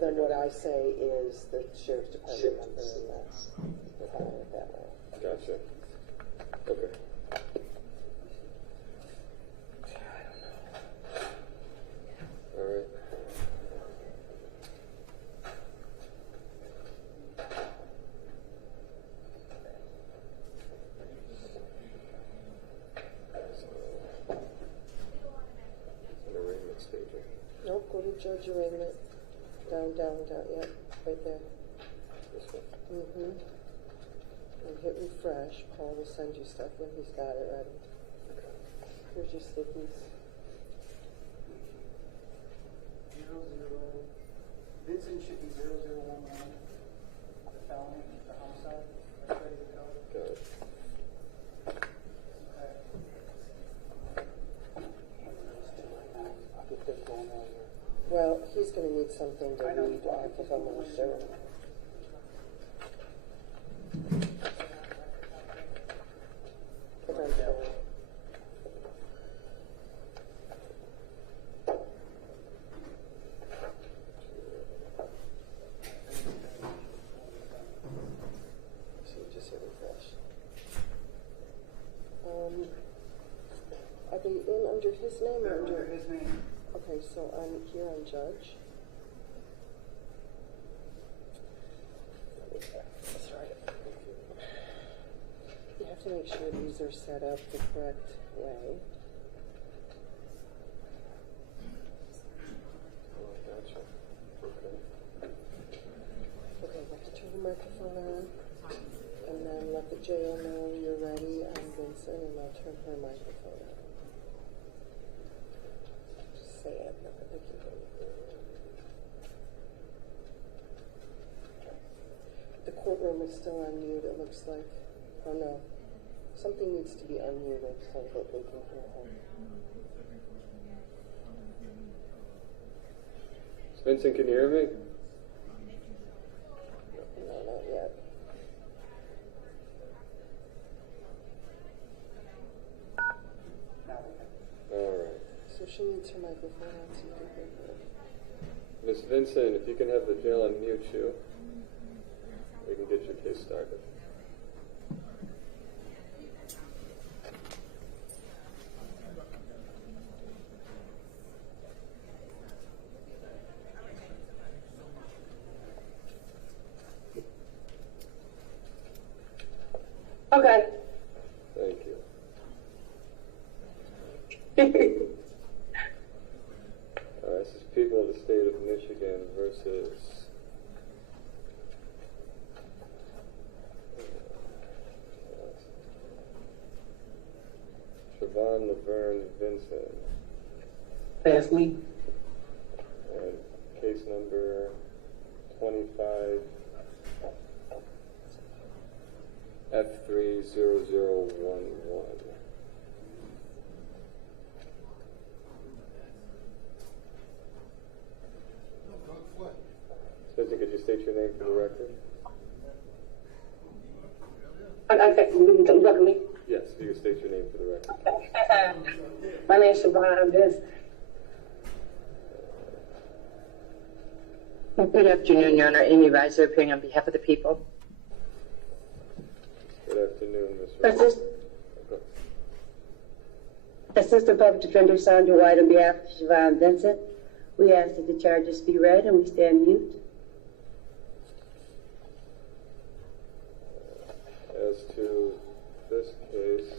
then what I say is the sheriff's department number, and we're calling it that way. Gotcha. Okay. All right. An arraignment staging. Nope, go to judge arraignment. Down, yep, right there. This one. Mm-hmm. And hit refresh. Paul will send you stuff when he's got it ready. Here's your stickies. 00. Vincent should be 0011. The felony, the homicide. That's ready to go. Got it. Okay. I'll get this going on here. Well, he's going to need something to read off of him, I'm sure. Eventually. So just hit refresh. Are they in under his name or Under his name. Okay, so I'm here on judge. That's right. You have to make sure these are set up the correct way. Oh, gotcha. Okay. Okay, you have to turn the microphone on, and then let the jail know you're ready. I'm Vincent, and I'll turn her microphone on. Just say it, not that they can hear you. The courtroom is still on mute, it looks like. Oh no. Something needs to be unmuted so that they can hear him. Vincent, can you hear me? No, not yet. All right. So she needs her microphone on so you can hear her. Miss Vincent, if you can have the jail unmute you, we can get your case started. Okay. Thank you. This is people of the state of Michigan versus Siobhan Laverne Vincent. That's me. And case number 25 F30011. Spencer, could you state your name for the record? Okay, you talking to me? Yes, you can state your name for the record. My name is Siobhan Vincent. Good afternoon, Your Honor. Amy Riser appearing on behalf of the people. Good afternoon, Ms. Rice. Assistant Public Defender Sandra White on behalf of Siobhan Vincent. We ask that the charges be read and we stand mute. As to this case,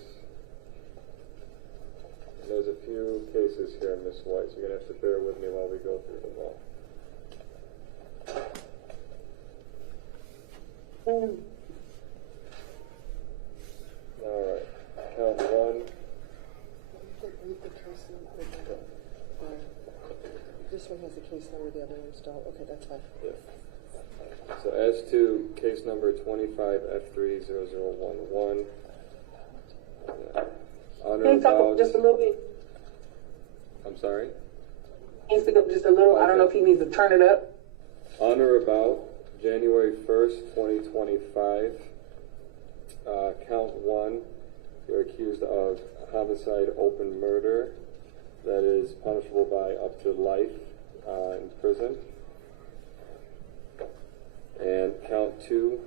there's a few cases here, Ms. White, so you're going to have to bear with me while we go through them all. All right, count one. Read the case number. This one has the case number, the other ones don't. Okay, that's fine. Yeah. So as to case number 25 F30011, honor Can you talk about, up just a little bit? I'm sorry? Can you speak up just a little? I don't know if he needs to turn it up. On or about January 1st, 2025, count one, you're accused of homicide, open murder, that is punishable by up to life in prison. And count 2,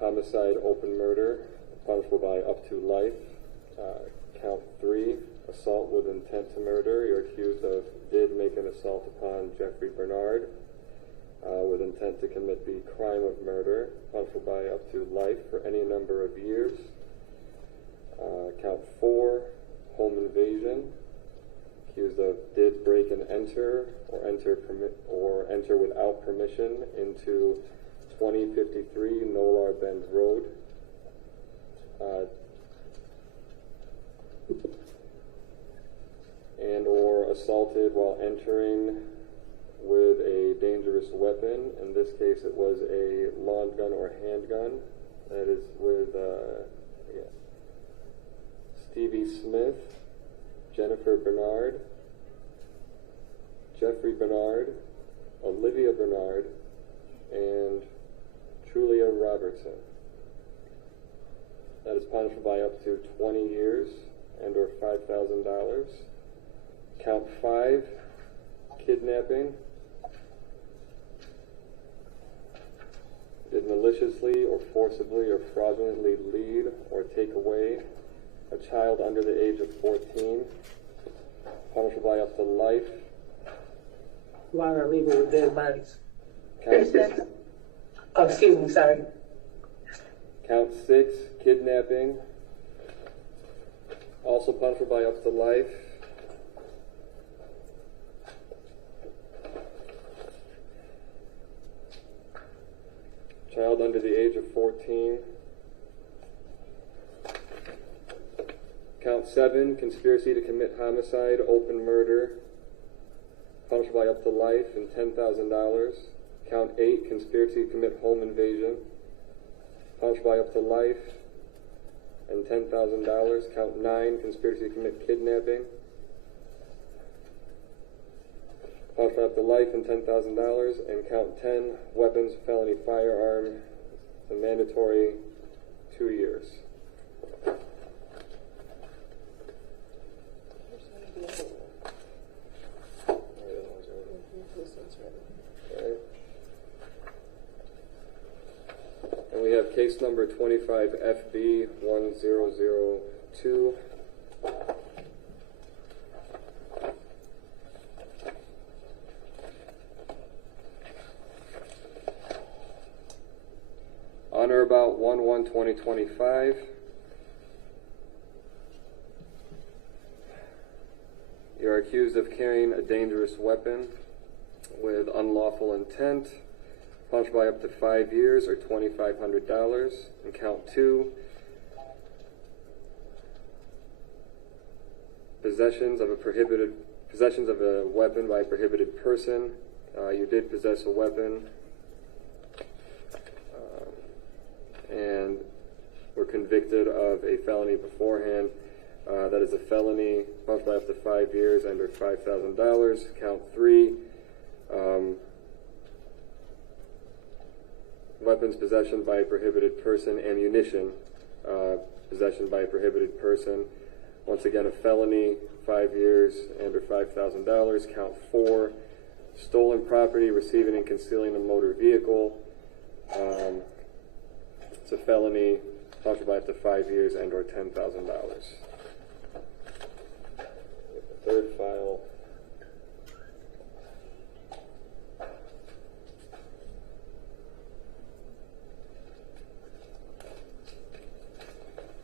homicide, open murder, punishable by up to life. Count 3, assault with intent to murder. You're accused of did make an assault upon Jeffrey Bernard with intent to commit the crime of murder, punishable by up to life for any number of years. Count 4, home invasion. Accused of did break and enter or enter without permission into 2053 Nolar Bend Road. And or assaulted while entering with a dangerous weapon. In this case, it was a long gun or handgun. That is with Stevie Smith, Jennifer Bernard, Jeffrey Bernard, Olivia Bernard, and Trulia Robertson. That is punishable by up to 20 years and or $5,000. Count 5, kidnapping. Did maliciously or forcibly or fraudulently lead or take away a child under the age of 14, punishable by up to life. While they're leaving with dead bodies. Count 6, Oh, excuse me, sorry. count 6, kidnapping, also punishable by up to life. Child under the age of 14. Count 7, conspiracy to commit homicide, open murder, punishable by up to life and $10,000. Count 8, conspiracy to commit home invasion, punishable by up to life and $10,000. Count 9, conspiracy to commit kidnapping, punishable by up to life and $10,000. And count 10, weapons, felony firearm, the mandatory 2 years. And we have case number 25 FB 1002. On or about 1/1/2025, you are accused of carrying a dangerous weapon with unlawful intent, punishable by up to 5 years or $2,500. And count 2, possessions of a weapon by a prohibited person. You did possess a weapon and were convicted of a felony beforehand. That is a felony, punishable by up to 5 years and or $5,000. Count 3, weapons possession by a prohibited person, ammunition possession by a prohibited person. Once again, a felony, 5 years and or $5,000. Count 4, stolen property, receiving and concealing a motor vehicle. It's a felony, punishable by up to 5 years and or $10,000. The third file.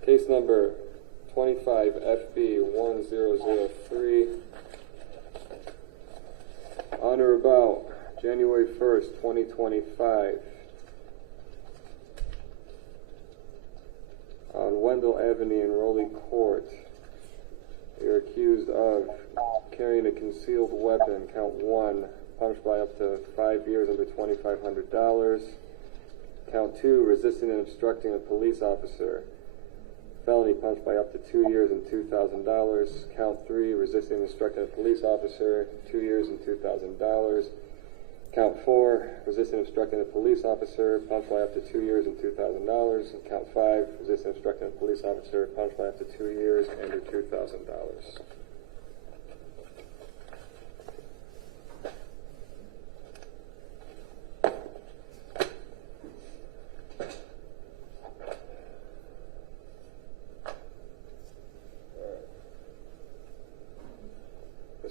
Case number 25 FB 1003. On or about January 1st, 2025, on Wendell Avenue in Rowley Court, you're accused of carrying a concealed weapon, count 1, punishable by up to 5 years under $2,500. Count 2, resisting and obstructing a police officer, felony, punished by up to 2 years and $2,000. Count 3, resisting and obstructing a police officer, 2 years and $2,000. Count 4, resisting and obstructing a police officer, punished by up to 2 years and $2,000. And count 5, resisting and obstructing a police officer, punished by up to 2 years and or $2,000.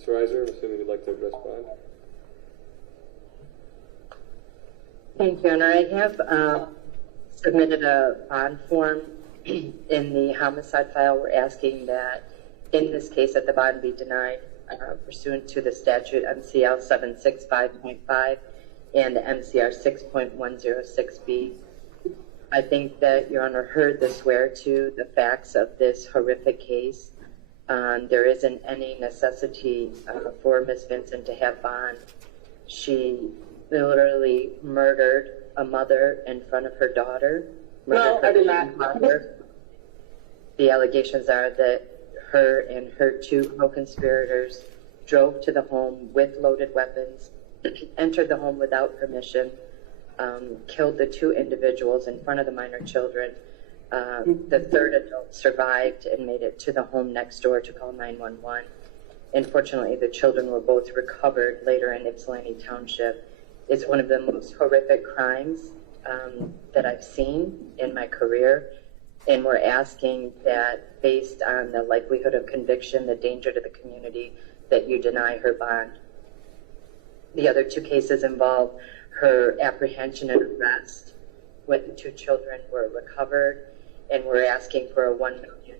Mr. Reiser, I'm assuming you'd like to address bond? Thank you, and I have submitted a bond form in the homicide file. We're asking that in this case that the bond be denied pursuant to the statute MCL 765.5 and the MCR 6.106B. I think that Your Honor heard the swear to the facts of this horrific case. There isn't any necessity for Ms. Vincent to have bond. She literally murdered a mother in front of her daughter. No, I did not. Mother. The allegations are that her and her two co-conspirators drove to the home with loaded weapons, entered the home without permission, killed the two individuals in front of the minor children. The third adult survived and made it to the home next door to call 911. Unfortunately, the children were both recovered later in Ypsilanti Township. It's one of the most horrific crimes that I've seen in my career. And we're asking that based on the likelihood of conviction, the danger to the community, that you deny her bond. The other two cases involve her apprehension and arrest when the two children were recovered, and we're asking for a $1 million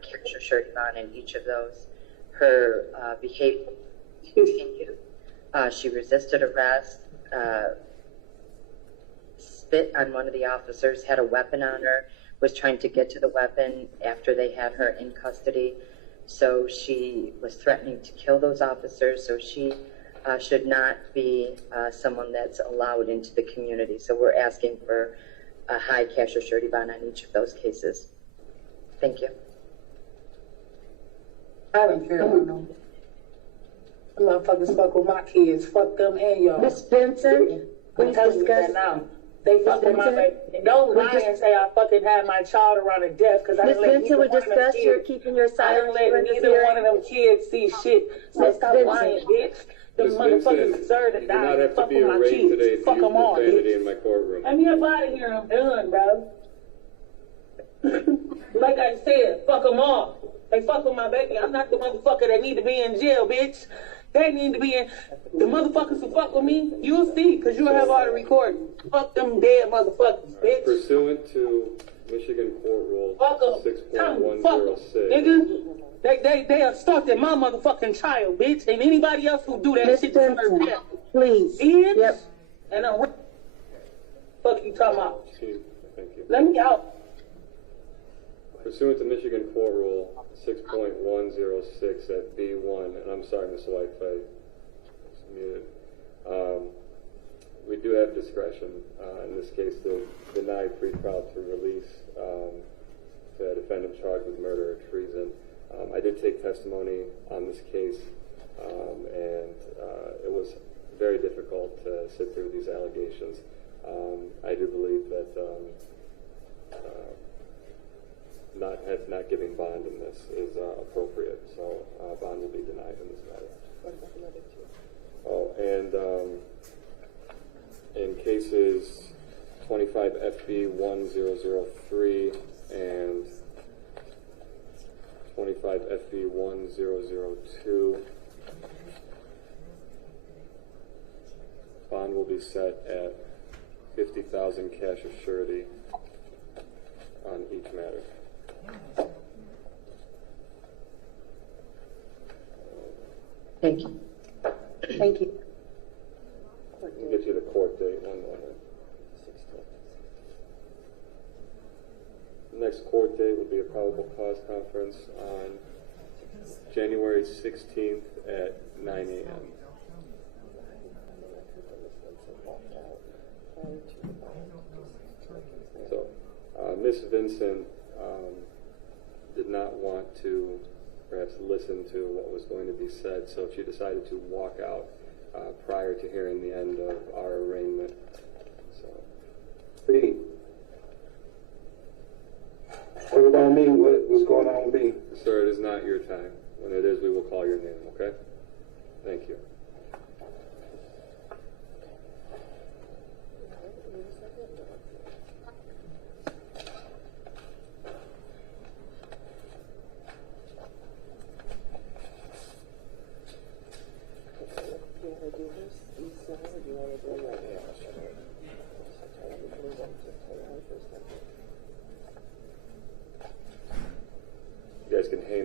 cash or surety bond in each of those. Her behavior, she resisted arrest, spit on one of the officers, had a weapon on her, was trying to get to the weapon after they had her in custody. So she was threatening to kill those officers, so she should not be someone that's allowed into the community. So we're asking for a high cash or surety bond on each of those cases. Thank you. I don't care about them. Them motherfuckers fuck with my kids. Fuck them and y'all. Ms. Benson, I'm please telling you discuss. that now. They fuck with my baby. And don't lie and say I fucking had my child around to death because I Ms. didn't let Benson, neither we one of them discussed your kids. keeping your I silence didn't let during this neither one hearing. of them kids see shit. So Ms. stop Benson. lying, bitch. Them Ms. motherfuckers Vincent, deserve to you do die. not have to Fuck be with my arraigned today kids. to Fuck use them all, profanity bitch. in my courtroom. Let me up out of here. I'm done, bro. Like I said, fuck them all. They fuck with my baby. I'm not the motherfucker that need to be in jail, bitch. They need to be in. The motherfuckers who fuck with me, you'll see, because you'll have all the recording. Fuck them dead motherfuckers, bitch. Pursuant to Michigan Court Rule Fuck them. Tell them, fuck them. 6.106. Nigga, they assaulted my motherfucking child, bitch. And anybody else who do that Ms. shit deserves Benson, death. please. Bitch. Yep. And I'm. Fuck you talking about. Excuse me. Thank you. Let me out. Pursuant to Michigan Court Rule 6.106 at B1, and I'm sorry, Ms. White, if I was muted. We do have discretion in this case to deny pretrial to release the defendant charged with murder or treason. I did take testimony on this case, and it was very difficult to sit through these allegations. I do believe that not giving bond in this is appropriate, so bond will be denied in this matter. Oh, and in cases 25 FB 1003 and 25 FB 1002, bond will be set at 50,000 cash or surety on each matter. Thank you. Thank you. I'll get you the court date. 1 moment. The next court date will be a probable cause conference on January 16th at 9 a.m. So, Ms. Vincent did not want to perhaps listen to what was going to be said, so she decided to walk out prior to hearing the end of our arraignment. So, B. What about me? What's going on with me? sir, it is not your time. When it is, we will call your name, okay? Thank you.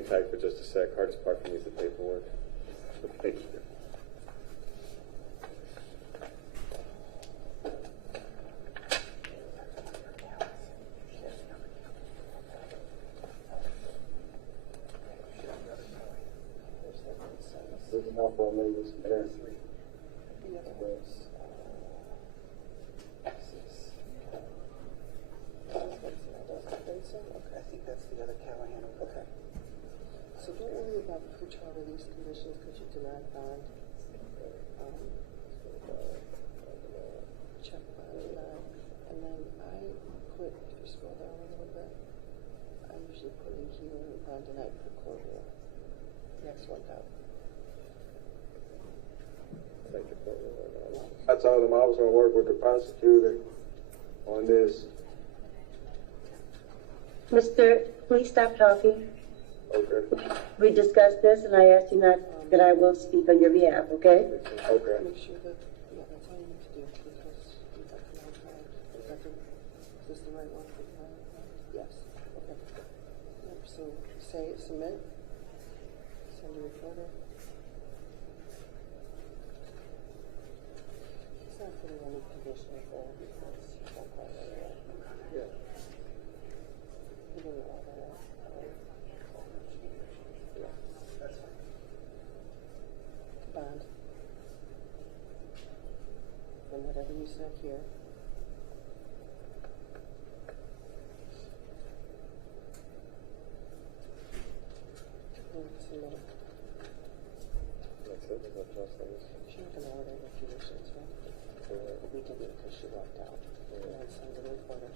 tight for just a sec. Hardest part for me is the paperwork. Thank you. There's enough for me to spare. The other ways. Okay, I think that's the other Callahan. Okay. So don't worry about which one of these conditions because you do not bond. Check bond denied. And then I put, if you scroll down a little bit, I usually put in here bond denied per court order. Next one down. Thank you for I told him I was gonna work with the prosecutor on this. Mr., please stop talking. Okay. We discussed this, and I asked you not, that I will speak on your behalf, okay? Okay. Make sure that, yeah, that's all you need to do because you've got the wrong time. Is this the right one? Yes. Okay. Yep, so say submit. Send a recorder. It's not putting any conditions there because you don't quite know that. Yeah. You didn't know that. Yeah, that's fine. Bond. And whatever you said here. Submit it. That's it. There's nothing else on this. She's not gonna order the conditions, right? But we did it because she walked out. And then send the recorder.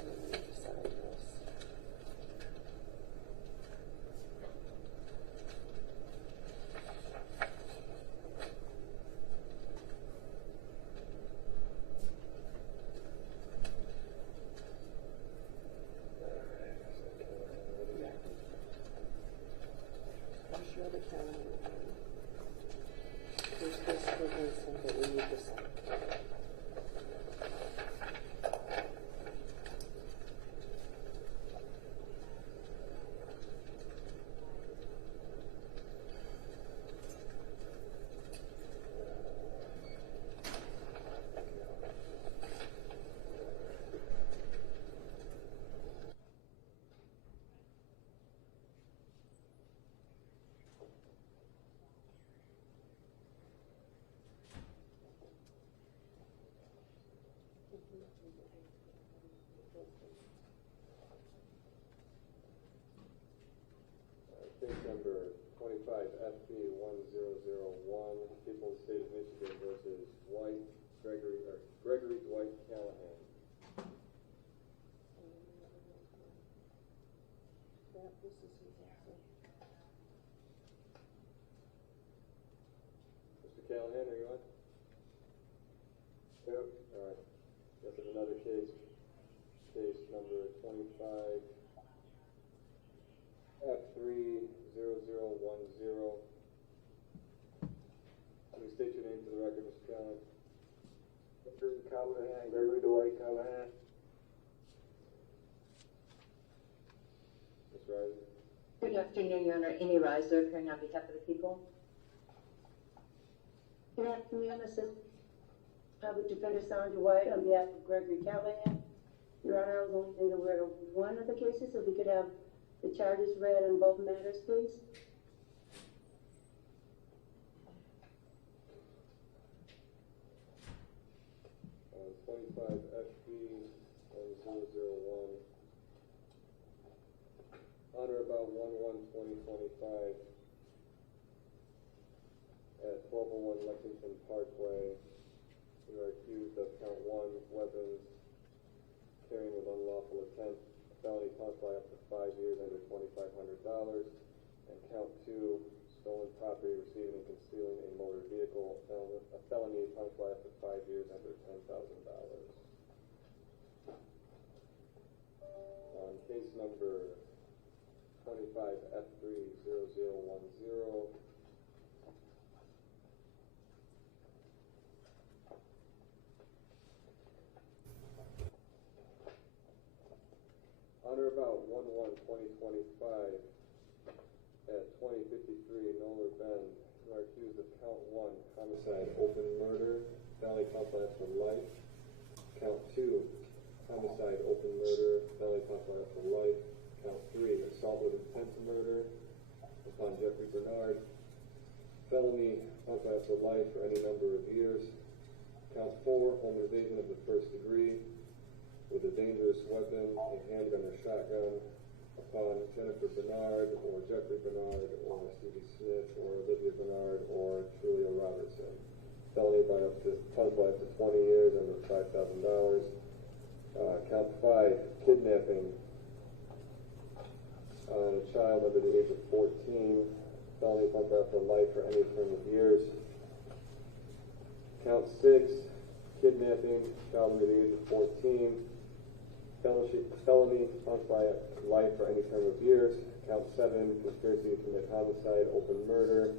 And then you decide this. I'm sure the county will do. There's this convincing that we need to sign. Case number 25FB1001, People of the State of Michigan versus Gregory Dwight Callahan. Yeah, this is his also. Mr. Callahan, are you on? Yep. All right. This is another case. Case number 25F30010. Can you state your name for the record, Mr. Callahan? Gregory Callahan, Gregory Dwight Callahan. Ms. Riley? Good afternoon, Your Honor. Amy Reiser, appearing on behalf of the people. Good afternoon, Mrs. Public Defender Sandra White, on behalf of Gregory Callahan. Your Honor, I was only made aware of one of the cases, if we could have the charges read on both matters, please. 25FB1001. On or about 1/1/2025 at 1201 Lexington Parkway, you are accused of count 1, weapons, carrying with unlawful intent, felony punished by up to 5 years under $2,500, and count 2, stolen property, receiving and concealing a motor vehicle, a felony punished by up to 5 years under $10,000. On case number 25F30010, they're about 1/1/2025 at 2053 Noller Bend, who are accused of count 1, homicide, open murder, felony count life for life. Count 2, homicide, open murder, felony count life for life. Count 3, assault with intent to murder upon Jeffrey Bernard, felony count life for life for any number of years. Count 4, home invasion of the first degree with a dangerous weapon, a handgun or shotgun, upon Jennifer Bernard or Jeffrey Bernard or Stevie Smith or Olivia Bernard or Julia Robertson. Felony by up to 20 years under $5,000. Count 5, kidnapping on a child under the age of 14. Felony punishable for life for any term of years. Count 6, kidnapping, child under the age of 14. Felony punishable by life for any term of years. Count 7, conspiracy to commit homicide, open murder.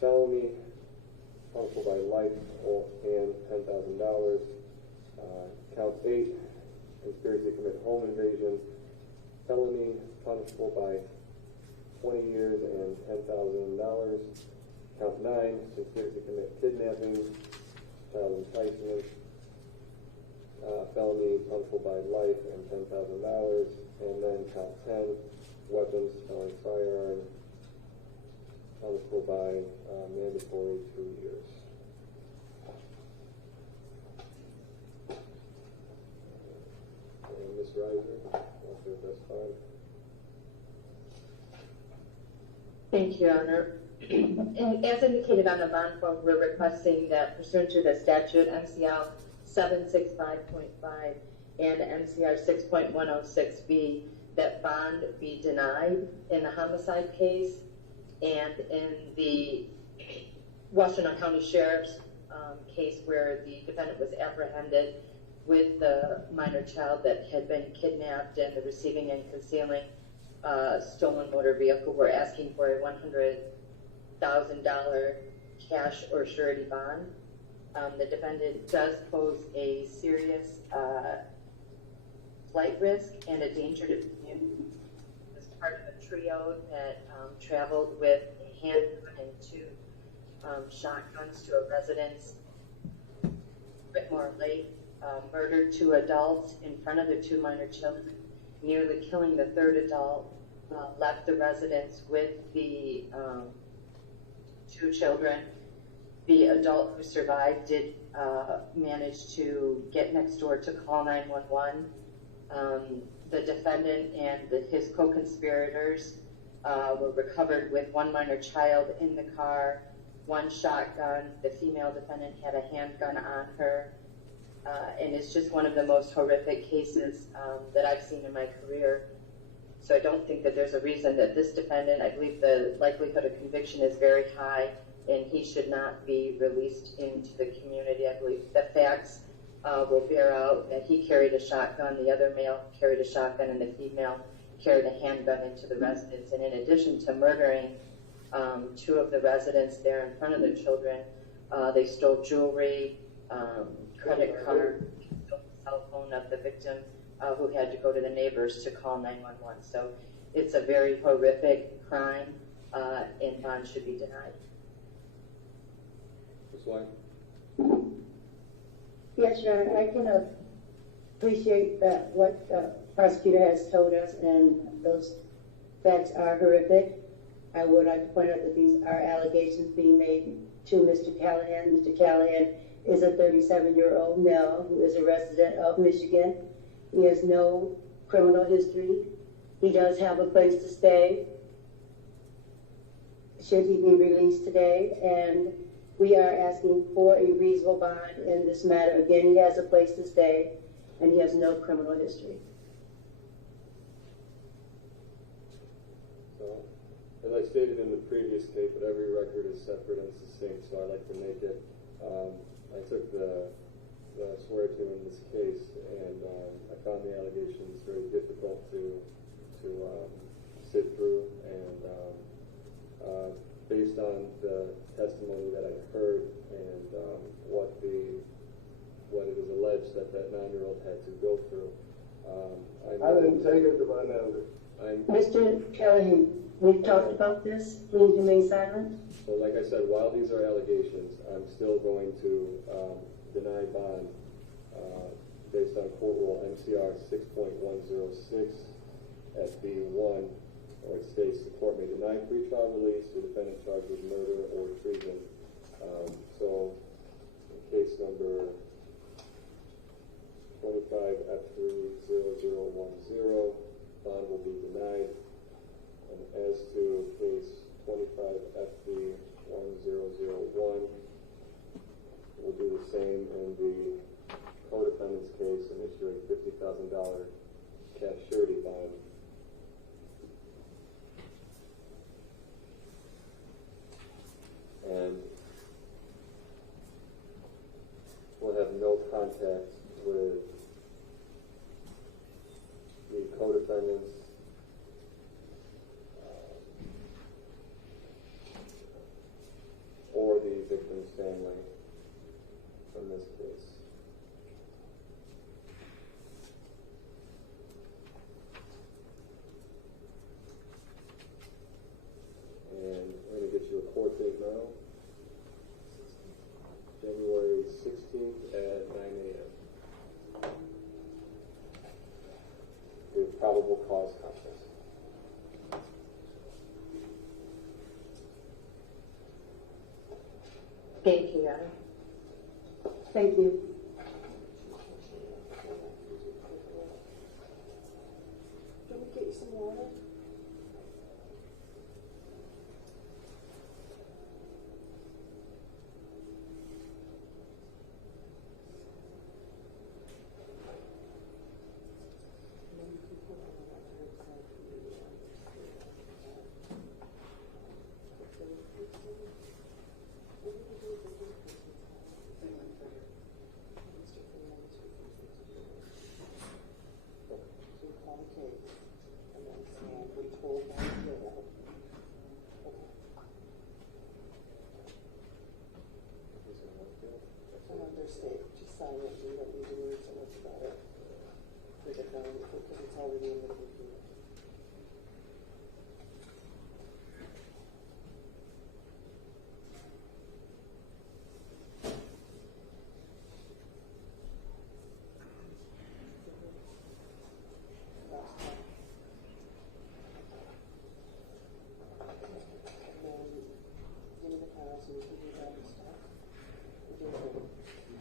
Felony punishable by life and $10,000. Count 8, conspiracy to commit home invasion. Felony punishable by 20 years and $10,000. Count 9, conspiracy to commit kidnapping, child enticement. Felony punishable by life and $10,000. And then count 10, weapons, felony firearm, punishable by mandatory 2 years. And Ms. Reiser, after this time. Thank you, Your Honor. And as indicated on the bond form, we're requesting that pursuant to the statute MCL 765.5 and MCR 6.106B, that bond be denied in the homicide case and in the Washtenaw County Sheriff's case where the defendant was apprehended with the minor child that had been kidnapped and the receiving and concealing stolen motor vehicle. We're asking for a $100,000 cash or surety bond. The defendant does pose a serious flight risk and a danger to the community. As part of a trio that traveled with a handgun and 2 shotguns to a residence, Whitmore Lake, murdered 2 adults in front of the 2 minor children, nearly killing the 3rd adult, left the residence with the 2 children. The adult who survived did manage to get next door to call 911. The defendant and his co-conspirators were recovered with 1 minor child in the car, 1 shotgun. The female defendant had a handgun on her. And it's just one of the most horrific cases that I've seen in my career. So I don't think that there's a reason that this defendant, I believe the likelihood of conviction is very high, and he should not be released into the community. I believe the facts will bear out that he carried a shotgun, the other male carried a shotgun, and the female carried a handgun into the residence. And in addition to murdering 2 of the residents there in front of the children, they stole jewelry, credit card, stole the cell phone of the victim, who had to go to the neighbors to call 911. So it's a very horrific crime, and bond should be denied. Ms. White? Yes, Your Honor, I can appreciate that what the prosecutor has told us, and those facts are horrific. I would like to point out that these are allegations being made to Mr. Callahan. Mr. Callahan is a 37-year-old male who is a resident of Michigan. He has no criminal history. He does have a place to stay should he be released today, and we are asking for a reasonable bond in this matter. Again, he has a place to stay, and he has no criminal history. So, as I stated in the previous case, but every record is separate and succinct, so I like to make it. I took the swear to in this case, and I found the allegations very difficult to sit through, and based on the testimony that I heard and what it is alleged that 9-year-old had to go through, I didn't take it to my number. Mr. Callahan, we've talked about this. Please remain silent. So like I said, while these are allegations, I'm still going to deny bond based on court rule MCR 6.106 at B1, where it states the court may deny pretrial release to defendant charged with murder or treason. So in case number 25F30010, bond will be denied. And as to case 25FB1001, we'll do the same in the co-defendant's case and issue a $50,000 cash surety bond. And we'll have no contact with the co-defendants or the victim's family from this case. And I'm going to get you a court date now. January 16th at 9 a.m. The probable cause conference. Thank you. Thank you. Can we get you some water? State, just sign it, you don't need to read so much about it. Because it's already in the computer.